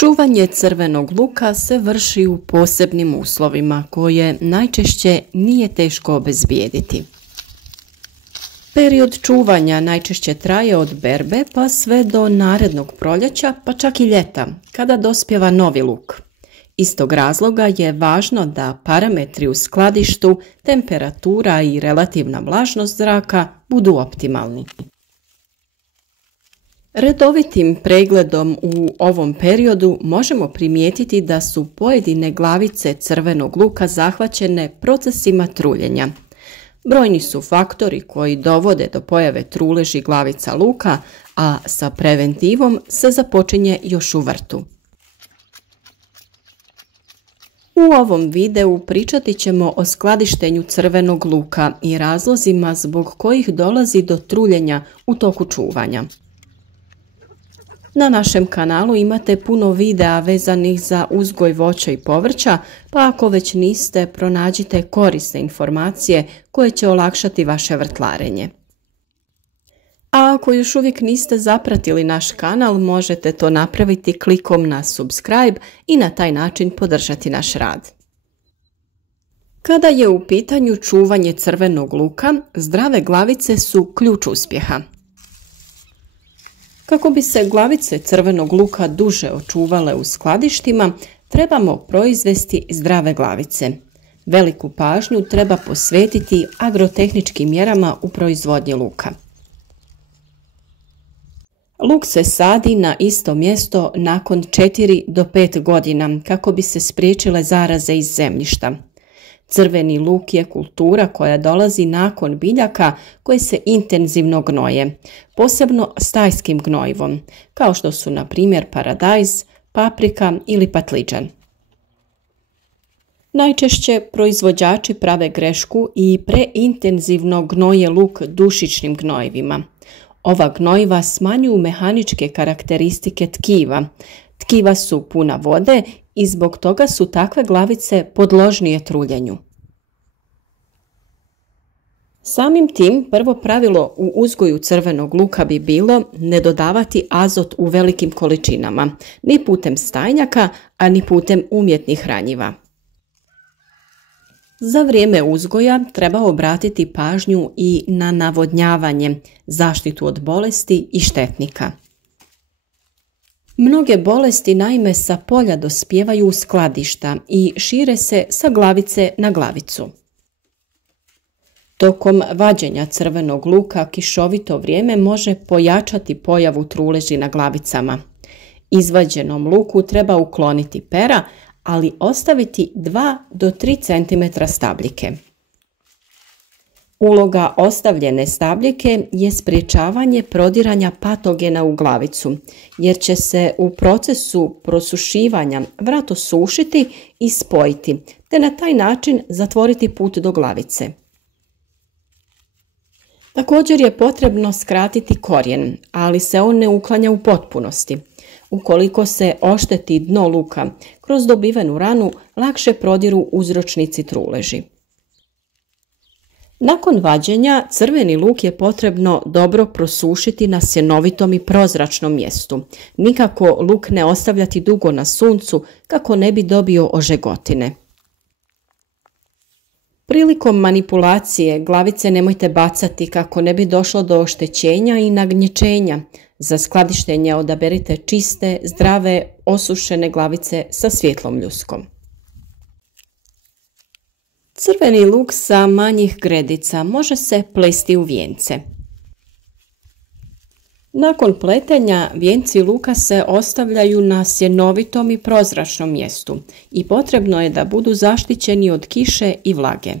Čuvanje crvenog luka se vrši u posebnim uslovima koje najčešće nije teško obezbijediti. Period čuvanja najčešće traje od berbe pa sve do narednog proljeća, pa čak i ljeta, kada dospijeva novi luk. Iz tog razloga je važno da parametri u skladištu, temperatura i relativna vlažnost zraka budu optimalni. Redovitim pregledom u ovom periodu možemo primijetiti da su pojedine glavice crvenog luka zahvaćene procesima truljenja. Brojni su faktori koji dovode do pojave truleži glavica luka, a sa preventivom se započinje još u vrtu. U ovom videu pričati ćemo o skladištenju crvenog luka i razlozima zbog kojih dolazi do truljenja u toku čuvanja. Na našem kanalu imate puno videa vezanih za uzgoj voća i povrća, pa ako već niste, pronađite korisne informacije koje će olakšati vaše vrtlarenje. A ako još uvijek niste zapratili naš kanal, možete to napraviti klikom na subscribe i na taj način podržati naš rad. Kada je u pitanju čuvanje crvenog luka, zdrave glavice su ključ uspjeha. Kako bi se glavice crvenog luka duže očuvale u skladištima, trebamo proizvesti zdrave glavice. Veliku pažnju treba posvetiti agrotehničkim mjerama u proizvodnji luka. Luk se sadi na isto mjesto nakon 4 do 5 godina kako bi se spriječile zaraze iz zemljišta. Crveni luk je kultura koja dolazi nakon biljaka koje se intenzivno gnoje, posebno stajskim gnojivom, kao što su na primjer paradajz, paprika ili patliđan. Najčešće proizvođači prave grešku i preintenzivno gnoje luk dušičnim gnojivima. Ova gnojiva smanjuju mehaničke karakteristike tkiva. Tkiva su puna vode i zbog toga su takve glavice podložnije truljenju. Samim tim, prvo pravilo u uzgoju crvenog luka bi bilo ne dodavati azot u velikim količinama, ni putem stajnjaka, a ni putem umjetnih hranjiva. Za vrijeme uzgoja treba obratiti pažnju i na navodnjavanje, zaštitu od bolesti i štetnika. Mnoge bolesti naime sa polja dospijevaju u skladišta i šire se sa glavice na glavicu. Tokom vađenja crvenog luka kišovito vrijeme može pojačati pojavu truleži na glavicama. Izvađenom luku treba ukloniti pera, ali ostaviti 2 do 3 cm stabljike. Uloga ostavljene stabljike je sprječavanje prodiranja patogena u glavicu, jer će se u procesu prosušivanja vrat osušiti i spojiti, te na taj način zatvoriti put do glavice. Također je potrebno skratiti korijen, ali se on ne uklanja u potpunosti. Ukoliko se ošteti dno luka, kroz dobivenu ranu lakše prodiru uzročnici truleži. Nakon vađenja, crveni luk je potrebno dobro prosušiti na sjenovitom i prozračnom mjestu. Nikako luk ne ostavljati dugo na suncu kako ne bi dobio ožegotine. Prilikom manipulacije glavice nemojte bacati kako ne bi došlo do oštećenja i nagnječenja. Za skladištenje odaberite čiste, zdrave, osušene glavice sa svijetlom ljuskom. Crveni luk sa manjih gredica može se plesti u vijence. Nakon pletenja vijenci luka se ostavljaju na sjenovitom i prozračnom mjestu i potrebno je da budu zaštićeni od kiše i vlage.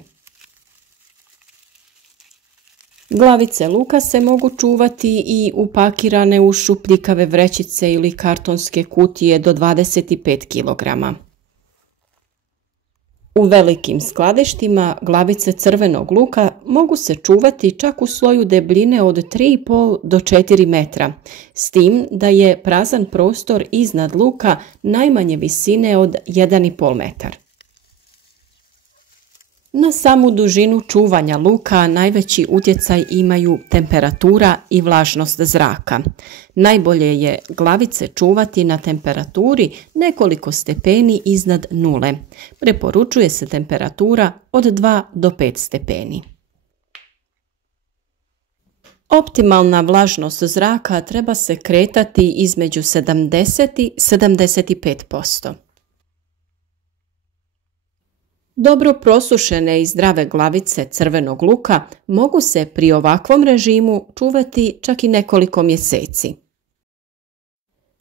Glavice luka se mogu čuvati i upakirane u šupljikave vrećice ili kartonske kutije do 25 kg. U velikim skladištima glavice crvenog luka mogu se čuvati čak u sloju debljine od 3,5 do 4 metra, s tim da je prazan prostor iznad luka najmanje visine od 1,5 metar. Na samu dužinu čuvanja luka najveći utjecaj imaju temperatura i vlažnost zraka. Najbolje je glavice čuvati na temperaturi nekoliko stepeni iznad nule. Preporučuje se temperatura od 2 do 5 stepeni. Optimalna vlažnost zraka treba se kretati između 70 i 75%. Dobro prosušene i zdrave glavice crvenog luka mogu se pri ovakvom režimu čuvati čak i nekoliko mjeseci.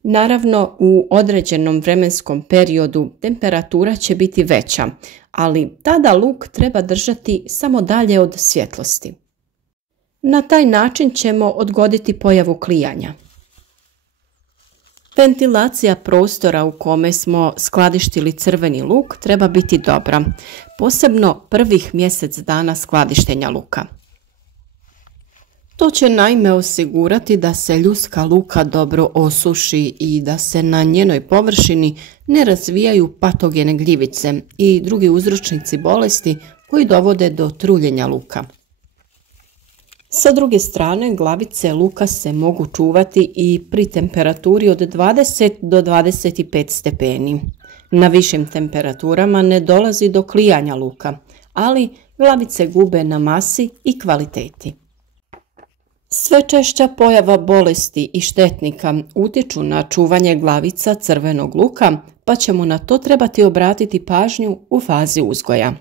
Naravno, u određenom vremenskom periodu temperatura će biti veća, ali tada luk treba držati samo dalje od svjetlosti. Na taj način ćemo odgoditi pojavu klijanja. Ventilacija prostora u kome smo skladištili crveni luk treba biti dobra, posebno prvih mjesec dana skladištenja luka. To će naime osigurati da se ljuska luka dobro osuši i da se na njenoj površini ne razvijaju patogene gljivice i drugi uzročnici bolesti koji dovode do truljenja luka. Sa druge strane, glavice luka se mogu čuvati i pri temperaturi od 20 do 25 stepeni. Na višim temperaturama ne dolazi do klijanja luka, ali glavice gube na masi i kvaliteti. Sve češća pojava bolesti i štetnika utječu na čuvanje glavica crvenog luka, pa ćemo na to trebati obratiti pažnju u fazi uzgoja.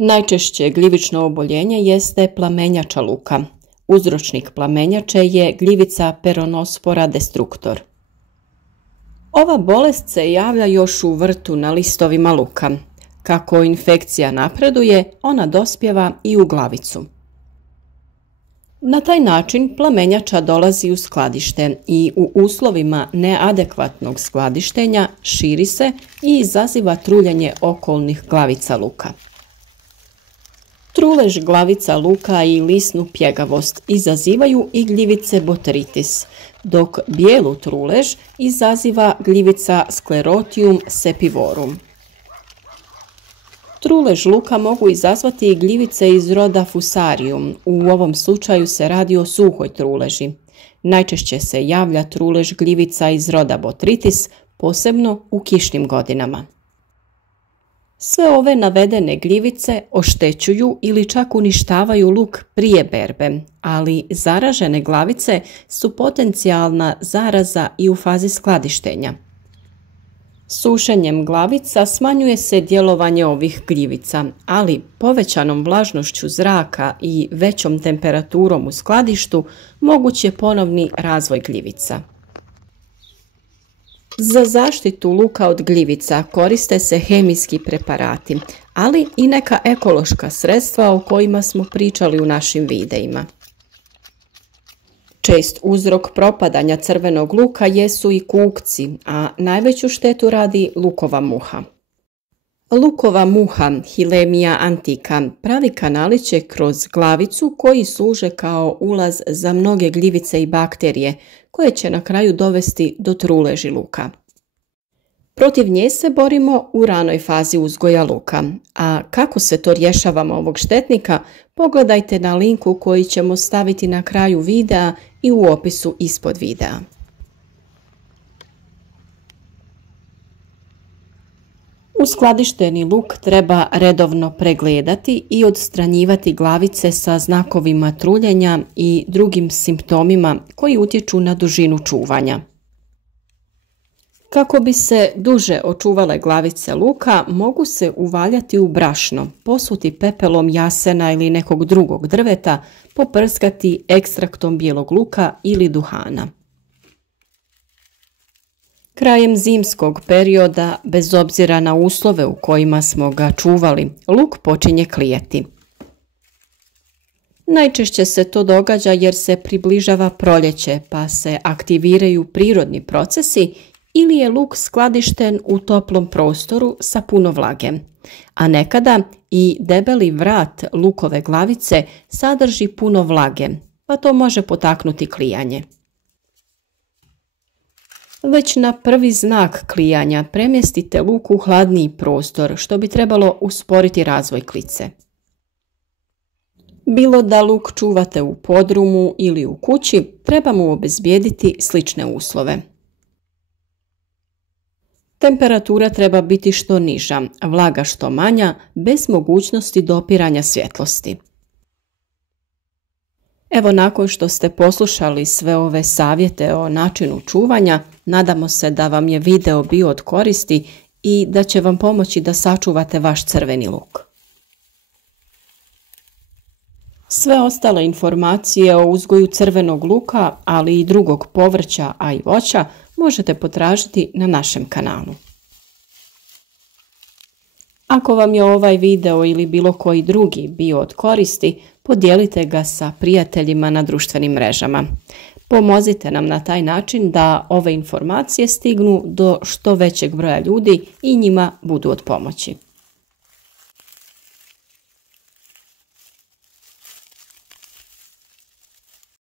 Najčešće gljivično oboljenje jeste plamenjača luka. Uzročnik plamenjače je gljivica Peronospora destructor. Ova bolest se javlja još u vrtu na listovima luka. Kako infekcija napreduje, ona dospijeva i u glavicu. Na taj način plamenjača dolazi u skladište i u uslovima neadekvatnog skladištenja širi se i izaziva truljenje okolnih glavica luka. Trulež glavica luka i lisnu pjegavost izazivaju i gljivice Botrytis, dok bijelu trulež izaziva gljivica Sclerotium sepivorum. Trulež luka mogu izazvati i gljivice iz roda Fusarium, u ovom slučaju se radi o suhoj truleži. Najčešće se javlja trulež gljivica iz roda Botrytis, posebno u kišnim godinama. Sve ove navedene gljivice oštećuju ili čak uništavaju luk prije berbe, ali zaražene glavice su potencijalna zaraza i u fazi skladištenja. Sušenjem glavica smanjuje se djelovanje ovih gljivica, ali povećanom vlažnošću zraka i većom temperaturom u skladištu moguć je ponovni razvoj gljivica. Za zaštitu luka od gljivica koriste se hemijski preparati, ali i neka ekološka sredstva o kojima smo pričali u našim videima. Čest uzrok propadanja crvenog luka jesu i kukci, a najveću štetu radi lukova muha. Lukova muha, Hilemia antica, pravi kanaliće kroz glavicu koji služe kao ulaz za mnoge gljivice i bakterije, koje će na kraju dovesti do truleži luka. Protiv nje se borimo u ranoj fazi uzgoja luka, a kako se to rješavamo ovog štetnika, pogledajte na linku koji ćemo staviti na kraju videa i u opisu ispod videa. Uskladišteni luk treba redovno pregledati i odstranjivati glavice sa znakovima truljenja i drugim simptomima koji utječu na dužinu čuvanja. Kako bi se duže očuvale glavice luka, mogu se uvaljati u brašno, posuti pepelom jasena ili nekog drugog drveta, poprskati ekstraktom bijelog luka ili duhana. Krajem zimskog perioda, bez obzira na uslove u kojima smo ga čuvali, luk počinje klijeti. Najčešće se to događa jer se približava proljeće, pa se aktiviraju prirodni procesi ili je luk skladišten u toplom prostoru sa puno vlage, a nekada i debeli vrat lukove glavice sadrži puno vlage, pa to može potaknuti klijanje. Već na prvi znak klijanja premjestite luk u hladniji prostor, što bi trebalo usporiti razvoj klice. Bilo da luk čuvate u podrumu ili u kući, treba mu obezbijediti slične uslove. Temperatura treba biti što niža, vlaga što manja, bez mogućnosti dopiranja svjetlosti. Evo, nakon što ste poslušali sve ove savjete o načinu čuvanja, nadamo se da vam je video bio od koristi i da će vam pomoći da sačuvate vaš crveni luk. Sve ostale informacije o uzgoju crvenog luka, ali i drugog povrća, a i voća, možete potražiti na našem kanalu. Ako vam je ovaj video ili bilo koji drugi bio od koristi, podijelite ga sa prijateljima na društvenim mrežama. Pomozite nam na taj način da ove informacije stignu do što većeg broja ljudi i njima budu od pomoći.